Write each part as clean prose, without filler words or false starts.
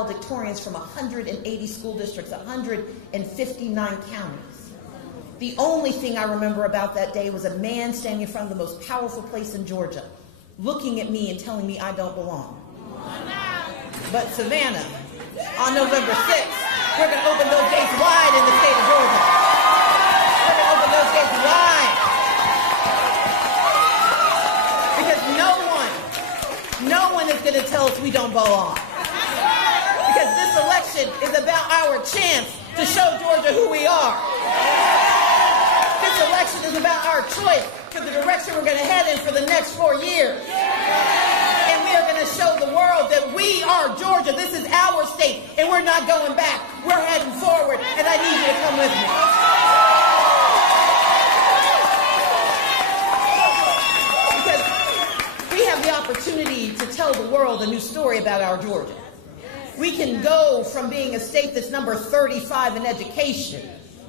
valedictorians from 180 school districts, 159 counties. The only thing I remember about that day was a man standing in front of the most powerful place in Georgia, looking at me and telling me I don't belong. But Savannah, on November 6th, we're going to open those gates wide in the state of Georgia. We're going to open those gates wide. Because no one is going to tell us we don't belong. Because this election is about our chance to show Georgia who we are. This election is about our choice for the direction we're going to head in for the next 4 years. And we are going to show the world that we are Georgia. This is our state, and we're not going back. We're heading forward, and I need you to come with me. Because we have the opportunity to tell the world a new story about our Georgia. We can go from being a state that's number 35 in education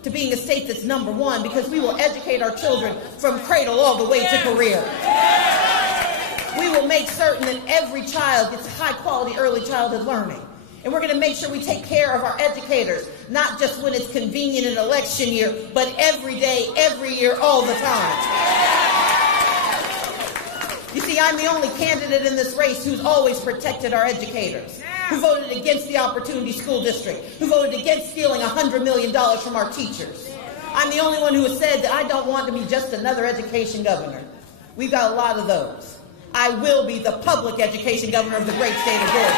to being a state that's number 1, because we will educate our children from cradle all the way to career. We will make certain that every child gets high quality early childhood learning. And we're going to make sure we take care of our educators, not just when it's convenient in election year, but every day, every year, all the time. You see, I'm the only candidate in this race who's always protected our educators, who voted against the Opportunity School District, who voted against stealing $100 million from our teachers. I'm the only one who has said that I don't want to be just another education governor. We've got a lot of those. I will be the public education governor of the great state of Georgia.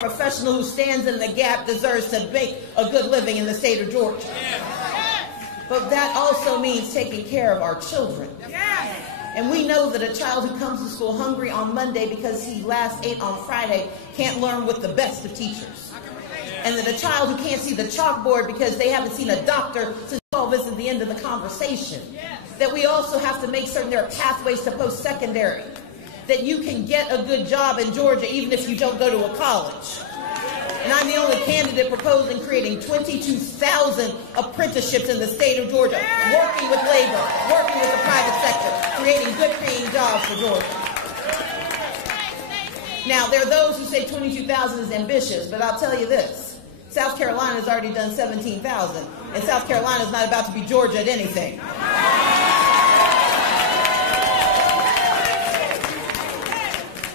A professional who stands in the gap deserves to make a good living in the state of Georgia. But that also means taking care of our children. And we know that a child who comes to school hungry on Monday because he last ate on Friday can't learn with the best of teachers. And that a child who can't see the chalkboard because they haven't seen a doctor since 12 isn't the end of the conversation. That we also have to make certain there are pathways to post-secondary. That you can get a good job in Georgia even if you don't go to a college. And I'm the only candidate proposing creating 22,000 apprenticeships in the state of Georgia, working with labor, working with the private sector, creating good paying jobs for Georgia. Now, there are those who say 22,000 is ambitious, but I'll tell you this. South Carolina has already done 17,000, and South Carolina is not about to be Georgia at anything.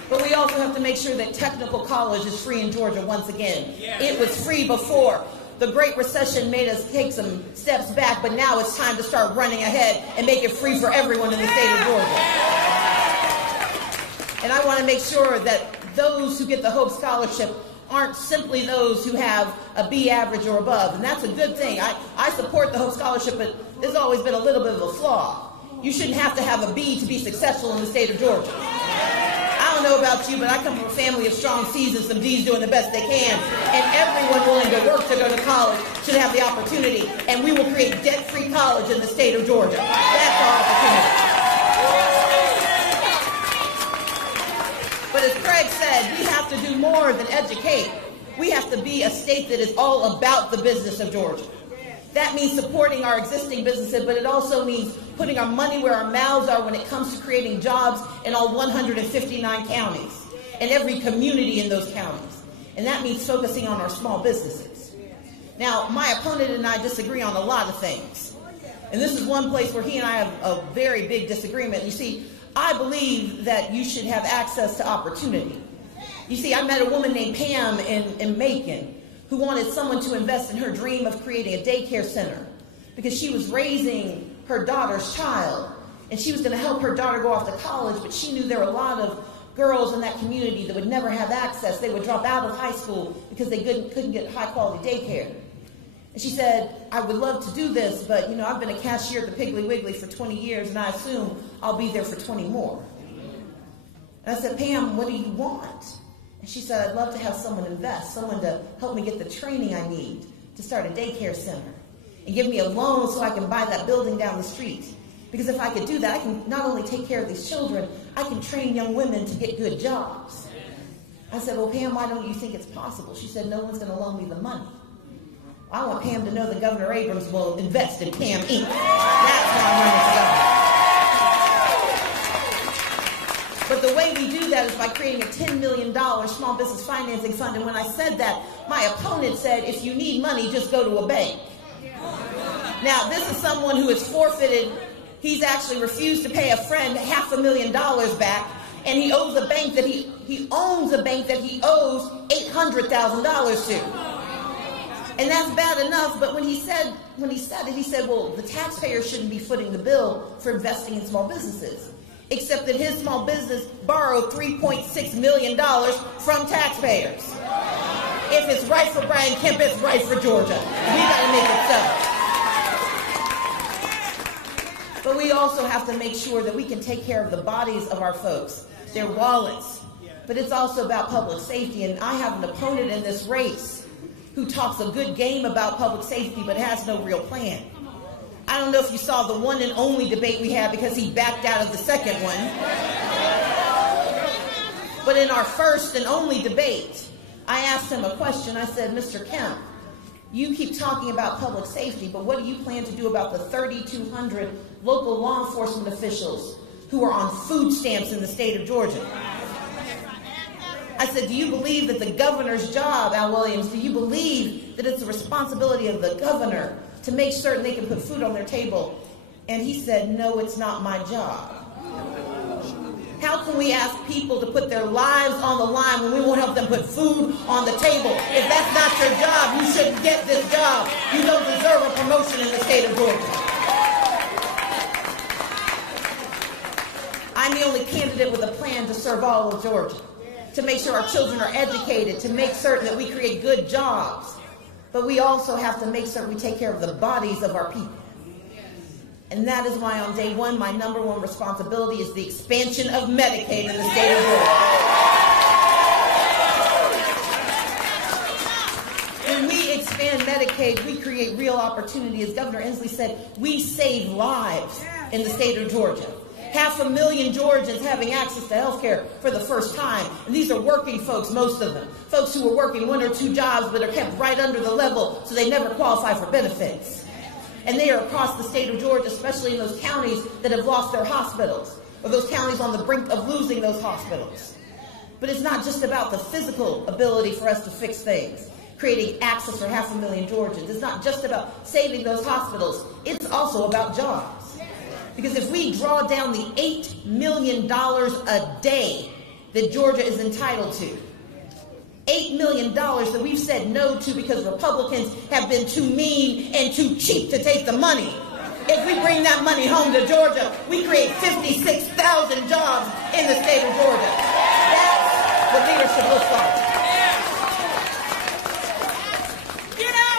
But we also have to make sure that technical college is free in Georgia once again. It was free before. The Great Recession made us take some steps back, but now it's time to start running ahead and make it free for everyone in the state of Georgia. And I want to make sure that those who get the Hope Scholarship aren't simply those who have a B average or above. And that's a good thing. I support the Hope Scholarship, but there's always been a little bit of a flaw. You shouldn't have to have a B to be successful in the state of Georgia. I don't know about you, but I come from a family of strong C's and some D's doing the best they can. And everyone willing to work to go to college should have the opportunity. And we will create debt-free college in the state of Georgia. That's our opportunity. But as Craig said, we have to do more than educate. We have to be a state that is all about the business of Georgia. That means supporting our existing businesses, but it also means putting our money where our mouths are when it comes to creating jobs in all 159 counties and every community in those counties. And that means focusing on our small businesses. Now, my opponent and I disagree on a lot of things. And this is one place where he and I have a very big disagreement. You see, I believe that you should have access to opportunity. You see, I met a woman named Pam in Macon who wanted someone to invest in her dream of creating a daycare center because she was raising her daughter's child and she was going to help her daughter go off to college, but she knew there were a lot of girls in that community that would never have access. They would drop out of high school because they couldn't get high quality daycare. And she said, I would love to do this, but you know, I've been a cashier at the Piggly Wiggly for 20 years and I assume I'll be there for 20 more. And I said, Pam, what do you want? And she said, I'd love to have someone invest, someone to help me get the training I need to start a daycare center and give me a loan so I can buy that building down the street. Because if I could do that, I can not only take care of these children, I can train young women to get good jobs. I said, well, Pam, why don't you think it's possible? She said, no one's going to loan me the money. I want Pam to know that Governor Abrams will invest in Pam Inc. That's why I'm running for governor. But But the way we do that is by creating a $10 million small business financing fund. And when I said that, my opponent said, if you need money, just go to a bank. Now, this is someone who has forfeited. He's actually refused to pay a friend $500,000 back, and he owes a bank that he owns a bank that he owes $800,000 to. And that's bad enough, but when he said it, he said, well, the taxpayer shouldn't be footing the bill for investing in small businesses, except that his small business borrowed $3.6 million from taxpayers. If it's right for Brian Kemp, it's right for Georgia. We got to make it so. But we also have to make sure that we can take care of the bodies of our folks, their wallets. But it's also about public safety, and I have an opponent in this race who talks a good game about public safety but has no real plan. I don't know if you saw the one and only debate we had because he backed out of the second one. But in our first and only debate, I asked him a question. I said, Mr. Kemp, you keep talking about public safety, but what do you plan to do about the 3,200 local law enforcement officials who are on food stamps in the state of Georgia? I said, do you believe that the governor's job, Al Williams, do you believe that it's the responsibility of the governor to make certain they can put food on their table? And he said, no, it's not my job. How can we ask people to put their lives on the line when we won't help them put food on the table? If that's not your job, you shouldn't get this job. You don't deserve a promotion in the state of Georgia. I'm the only candidate with a plan to serve all of Georgia, to make sure our children are educated, to make certain that we create good jobs. But we also have to make certain we take care of the bodies of our people. And that is why on day one, my number one responsibility is the expansion of Medicaid in the state of Georgia. When we expand Medicaid, we create real opportunity. As Governor Inslee said, we save lives in the state of Georgia. 500,000 Georgians having access to health care for the first time. And these are working folks, most of them. Folks who are working one or two jobs but are kept right under the level so they never qualify for benefits. And they are across the state of Georgia, especially in those counties that have lost their hospitals, or those counties on the brink of losing those hospitals. But it's not just about the physical ability for us to fix things, creating access for 500,000 Georgians. It's not just about saving those hospitals. It's also about jobs. Because if we draw down the $8 million a day that Georgia is entitled to, $8 million that we've said no to because Republicans have been too mean and too cheap to take the money. If we bring that money home to Georgia, we create 56,000 jobs in the state of Georgia. That's what leadership looks like. Get out,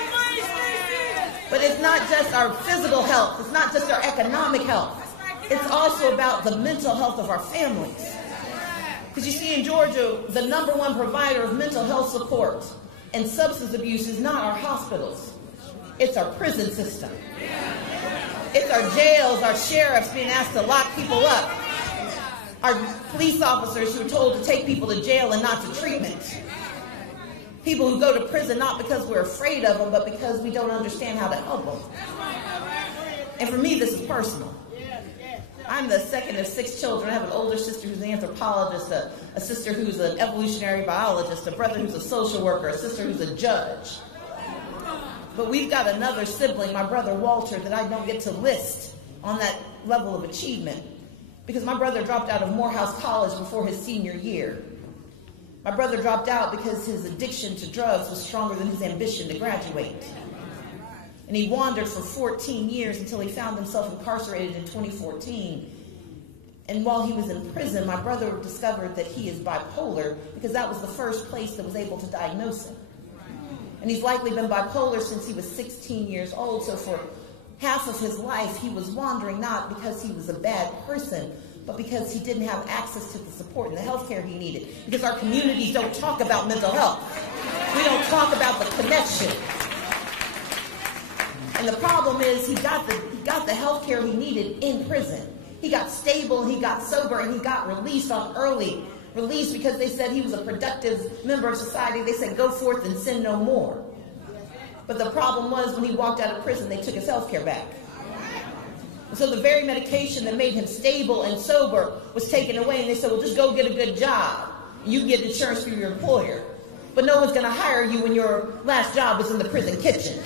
but it's not just our physical health. It's not just our economic health. It's also about the mental health of our families. Because you see, in Georgia, the number one provider of mental health support and substance abuse is not our hospitals. It's our prison system. It's our jails, our sheriffs being asked to lock people up. Our police officers who are told to take people to jail and not to treatment. People who go to prison not because we're afraid of them, but because we don't understand how to help them. And for me, this is personal. I'm the second of 6 children. I have an older sister who's an anthropologist, a sister who's an evolutionary biologist, a brother who's a social worker, a sister who's a judge. But we've got another sibling, my brother Walter, that I don't get to list on that level of achievement because my brother dropped out of Morehouse College before his senior year. My brother dropped out because his addiction to drugs was stronger than his ambition to graduate. And he wandered for 14 years until he found himself incarcerated in 2014. And while he was in prison, my brother discovered that he is bipolar because that was the first place that was able to diagnose him. And he's likely been bipolar since he was 16 years old. So for half of his life, he was wandering not because he was a bad person, but because he didn't have access to the support and the health care he needed. Because our communities don't talk about mental health. We don't talk about the connection. And the problem is he got the health care he needed in prison. He got stable, he got sober, and he got released on early release because they said he was a productive member of society. They said, go forth and sin no more. But the problem was when he walked out of prison, they took his health care back. So the very medication that made him stable and sober was taken away, and they said, well, just go get a good job. You can get insurance through your employer. But no one's going to hire you when your last job was in the prison kitchen.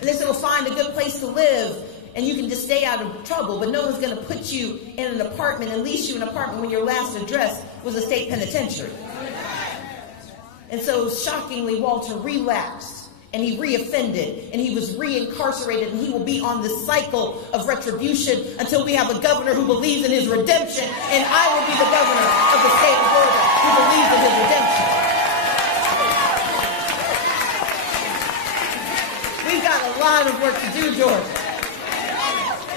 And they said, well, find a good place to live, and you can just stay out of trouble, but no one's going to put you in an apartment and lease you an apartment when your last address was a state penitentiary. And so, shockingly, Walter relapsed. And he reoffended, and he was reincarcerated, and he will be on this cycle of retribution until we have a governor who believes in his redemption, and I will be the governor of the state of Georgia who believes in his redemption. We've got a lot of work to do, Georgia.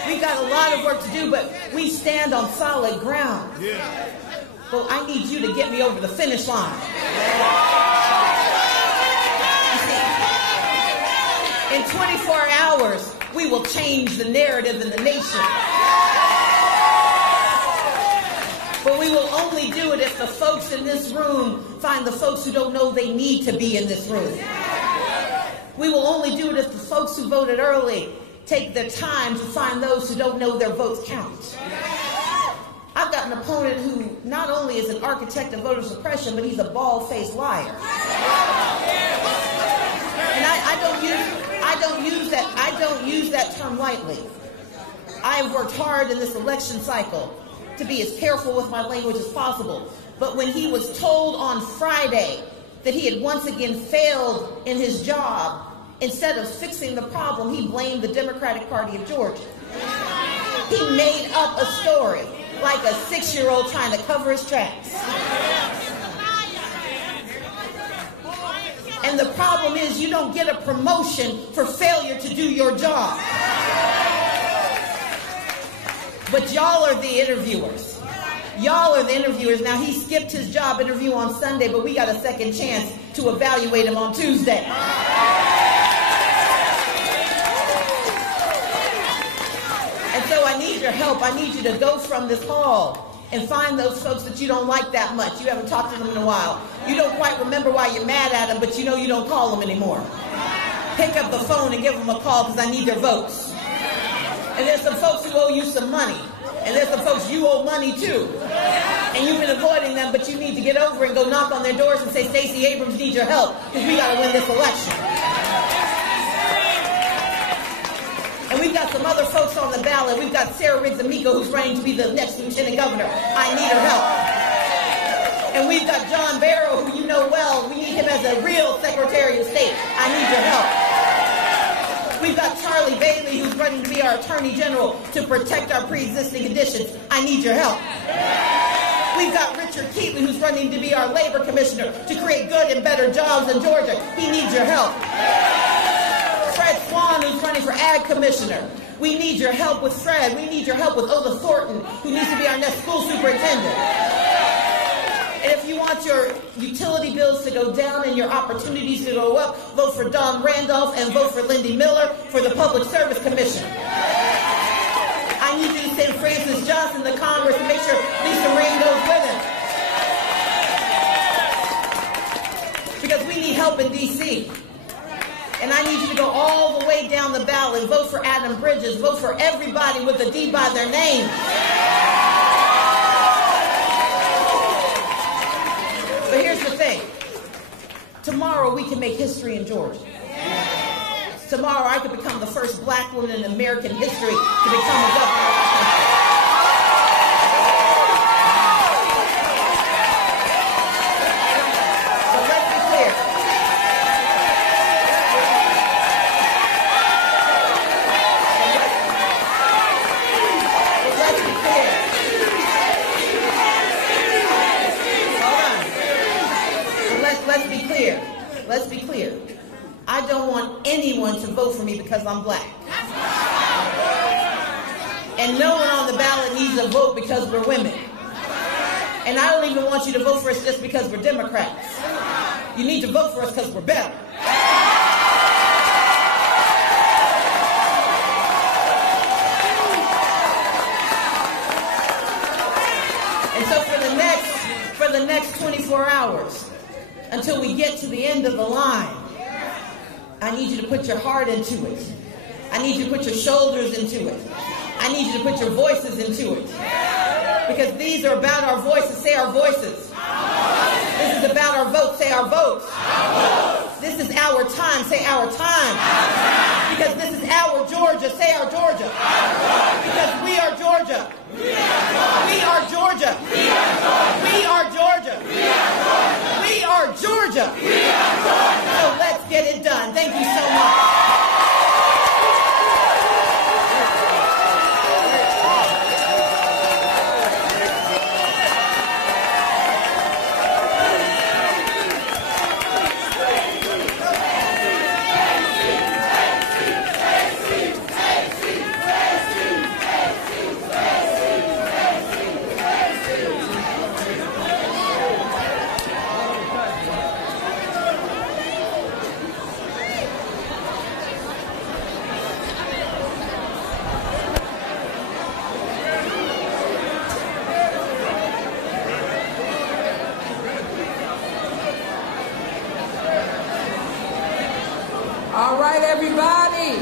We've got a lot of work to do, but we stand on solid ground. Well, I need you to get me over the finish line. In 24 hours, we will change the narrative in the nation. But we will only do it if the folks in this room find the folks who don't know they need to be in this room. We will only do it if the folks who voted early take the time to find those who don't know their votes count. I've got an opponent who not only is an architect of voter suppression, but he's a bald-faced liar. And I don't use that term lightly. I have worked hard in this election cycle to be as careful with my language as possible. But when he was told on Friday that he had once again failed in his job, instead of fixing the problem, he blamed the Democratic Party of Georgia. He made up a story like a 6-year-old trying to cover his tracks. And the problem is you don't get a promotion for failure to do your job. But y'all are the interviewers. Y'all are the interviewers. Now, he skipped his job interview on Sunday, but we got a second chance to evaluate him on Tuesday. And so I need your help. I need you to go from this hall and find those folks that you don't like that much. You haven't talked to them in a while. You don't quite remember why you're mad at them, but you know you don't call them anymore. Pick up the phone and give them a call because I need their votes. And there's some folks who owe you some money. And there's some folks you owe money to. And you've been avoiding them, but you need to get over and go knock on their doors and say, Stacey Abrams needs your help because we got to win this election. And we've got some other folks on the ballot. We've got Sarah Riggs Amico, who's running to be the next lieutenant governor. I need her help. And we've got John Barrow, who you know well. We need him as a real Secretary of State. I need your help. We've got Charlie Bailey, who's running to be our Attorney General to protect our pre-existing conditions. I need your help. We've got Richard Keatley, who's running to be our Labor Commissioner to create good and better jobs in Georgia. He needs your help. Fred Swan, who's running for Ag Commissioner. We need your help with Fred. We need your help with Oda Thornton, who needs to be our next school superintendent. And if you want your utility bills to go down and your opportunities to go up, vote for Don Randolph and vote for Lindy Miller for the Public Service Commission. I need you to send Francis Johnson to Congress and make sure Lisa Ring goes with him. Because we need help in D.C. And I need you to go all the way down the ballot, vote for Adam Bridges, vote for everybody with a D by their name. But here's the thing. Tomorrow we can make history in Georgia. Tomorrow I could become the first black woman in American history to become a governor of our country. But let's be clear. Let's be clear. I don't want anyone to vote for me because I'm black. And no one on the ballot needs a vote because we're women. And I don't even want you to vote for us just because we're Democrats. You need to vote for us because we're better. And so for the next 24 hours, until we get to the end of the line, I need you to put your heart into it. I need you to put your shoulders into it. I need you to put your voices into it. Because these are about our voices. Say our voices. This is about our votes. Say our votes. This is our time. Say our time. Because this is our Georgia. Say our Georgia. Because we are Georgia. We are Georgia. We are Georgia. We are Georgia. So let's get it done. Thank you so much. All right, everybody.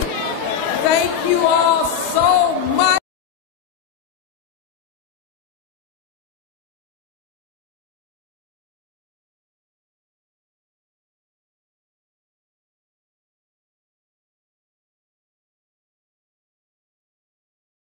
Thank you all so much.